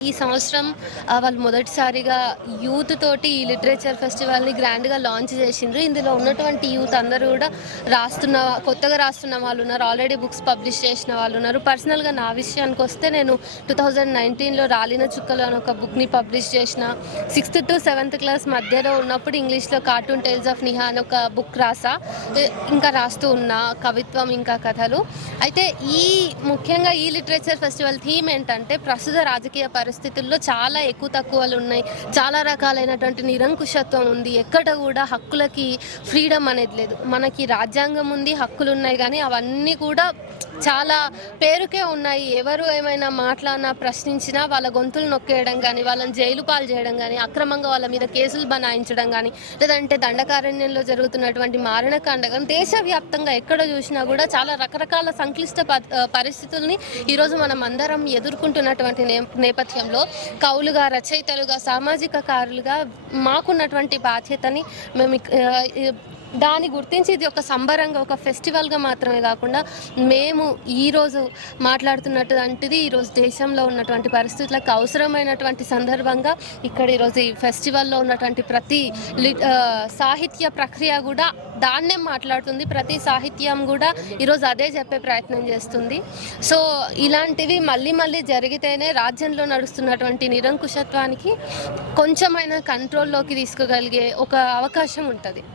ఈ సంవత్సరం వాళ్ళు మొదటిసారిగా యూత్ తోటి ఈ లిటరేచర్ ఫెస్టివల్‌ని గ్రాండ్‌గా లాంచ్ చేసిండ్రు. ఇందులో ఉన్నటువంటి యూత్ అందరూ కూడా కొత్తగా రాస్తున్న వాళ్ళున్నారు. ఆల్రెడీ బుక్స్ పబ్లిష్ చేసిన వాళ్ళున్నారు. పర్సనల్‌గా నా విషయానికొస్తే నేను 2019లో 'రాలిన చుక్కలు' అని ఒక బుక్‌ని పబ్లిష్ చేసిన. 6th to 7th క్లాస్ మధ్యలో ఉన్నప్పుడు ఇంగ్లీష్‌లో 'కార్టూన్ టేల్స్ ఆఫ్ నిహా' అని ఒక బుక్ రాసా. ఇంకా రాస్తూ ఉన్నా కవిత్వం ఇంకా కథలు. అయితే ముఖ్యంగా ఈ లిటరేచర్ ఫెస్టివల్ థీమ్ ఏంటంటే ప్రస్తుత రాజకీయ పరిస్థితుల్లో చాలా ఎక్కువ తక్కువలు ఉన్నాయి. చాలా రకాలైనటువంటి నిరంకుశత్వం ఉంది. ఎక్కడ కూడా హక్కులకి ఫ్రీడమ్ అనేది లేదు. మనకి రాజ్యాంగం ఉంది, హక్కులు ఉన్నాయి, కానీ అవన్నీ కూడా చాలా పేరుకే ఉన్నాయి. ఎవరు ఏమైనా మాట్లాడినా ప్రశ్నించినా వాళ్ళ గొంతులు నొక్కేయడం కానీ, వాళ్ళని జైలు పాలు చేయడం కానీ, అక్రమంగా వాళ్ళ మీద కేసులు బనాయించడం కానీ, లేదంటే దండకారణ్యంలో జరుగుతున్నటువంటి మారణకాండ కానీ, దేశవ్యాప్తంగా ఎక్కడ చూసినా కూడా చాలా రకరకాల సంక్లిష్ట పరిస్థితుల్ని ఈరోజు మనం అందరం ఎదుర్కొంటున్నటువంటి నేపథ్యంలో కవులుగా, రచయితలుగా, సామాజిక కారులుగా మాకున్నటువంటి బాధ్యతని మేము దాన్ని గుర్తించి ఇది ఒక సంబరంగా, ఒక ఫెస్టివల్గా మాత్రమే కాకుండా మేము ఈరోజు మాట్లాడుతున్నటువంటిది ఈరోజు దేశంలో ఉన్నటువంటి పరిస్థితులకు అవసరమైనటువంటి సందర్భంగా ఇక్కడ ఈరోజు ఈ ఫెస్టివల్లో ఉన్నటువంటి ప్రతి సాహిత్య ప్రక్రియ కూడా దాన్నే మాట్లాడుతుంది. ప్రతి సాహిత్యం కూడా ఈరోజు అదే చెప్పే ప్రయత్నం చేస్తుంది. సో ఇలాంటివి మళ్ళీ మళ్ళీ జరిగితేనే రాజ్యంలో నడుస్తున్నటువంటి నిరంకుశత్వానికి కొంచెమైనా కంట్రోల్లోకి తీసుకోగలిగే ఒక అవకాశం ఉంటుంది.